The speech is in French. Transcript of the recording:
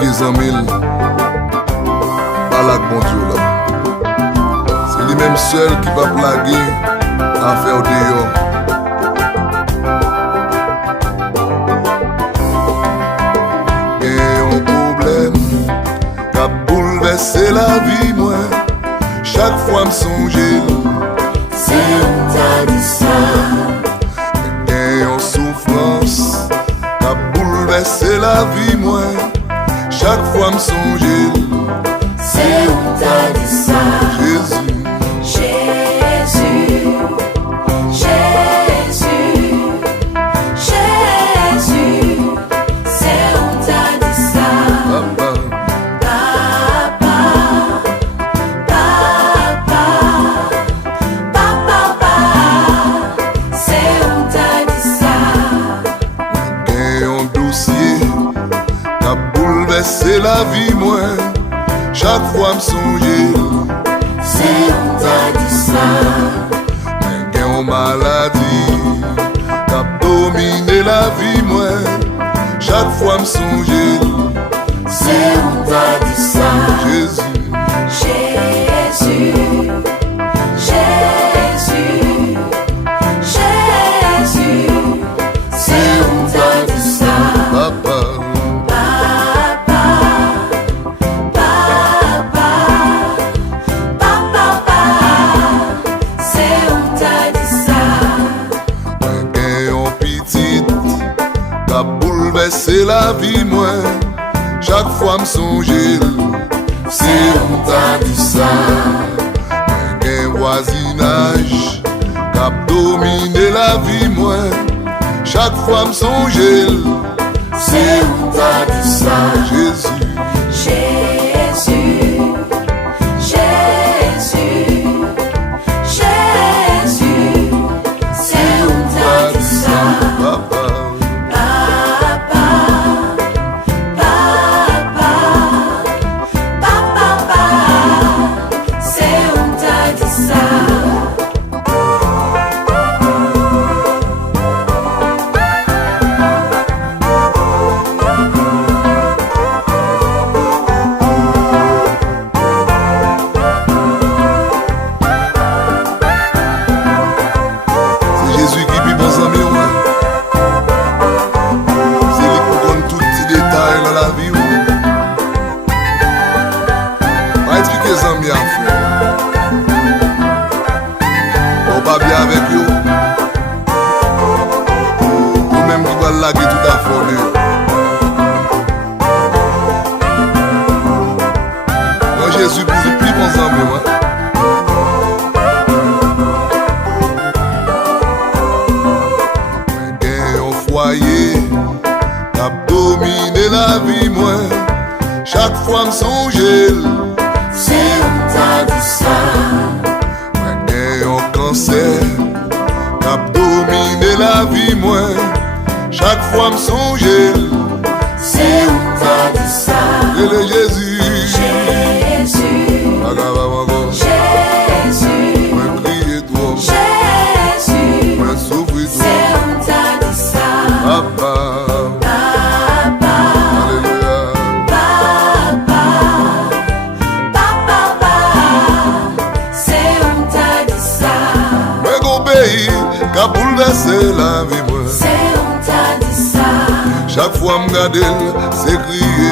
quelques amis, balak bon Dieu là. C'est lui-même seul qui va plaguer à faire dehors. Et un problème qui a bouleversé la vie, moi, chaque fois me songe. C'est on t'a dit ça. Et en souffrance qui a bouleversé la vie, moi, chaque fois me songe. C'est on t'a dit ça. Jésus. Jésus, Jésus, Jésus, c'est on t'a dit ça. Papa, Papa, papa, papa, c'est on t'a dit ça. et un dossier qui a bouleversé la vie, moi, chaque fois me songe. C'est on t'a dit ça. Mais une maladie qui a dominé la vie, moi, chaque fois me songe. C'est on t'a dit ça. Jésus. Jésus, Jésus, Jésus, c'est on t'a dit ça. Papa, Papa, papa, papa, c'est on t'a dit ça. et un petit qui a bouleversé la vie, moi, chaque fois me songe. C'est on t'a dit ça. Un voisinage qui a dominé la vie, moi, chaque fois me songe. C'est on t'a dit ça. Jésus. Jésus, Jésus, Jésus, c'est on t'a dit ça. Papa, Papa, papa, papa, c'est on t'a dit ça. c'est Jésus qui vit bon ami, ouais. C'est lui qui donne tous les petits détails dans la vie, ouais. Pas expliquer les amis à faire. On pas bien avec eux. Nous-mêmes qui va laguer tout à fait. Moi, Jésus, pour plus bons amis, ouais. Un foyer qui a dominé la vie, moi, chaque fois me songe. C'est on t'a dit ça. Un cancer qui a dominé la vie, moi, chaque fois me songe. C'est on t'a dit ça. Et le Jésus, Jésus, Jésus, moi crier toi, Jésus, moi souffrir c'est toi, on t'a dit ça. papa, Papa, alléluia. papa, papa, c'est on t'a dit ça. Mais mon pays qui a bouleversé la vie, moi, C'est on t'a dit ça. chaque fois me garder, c'est crier.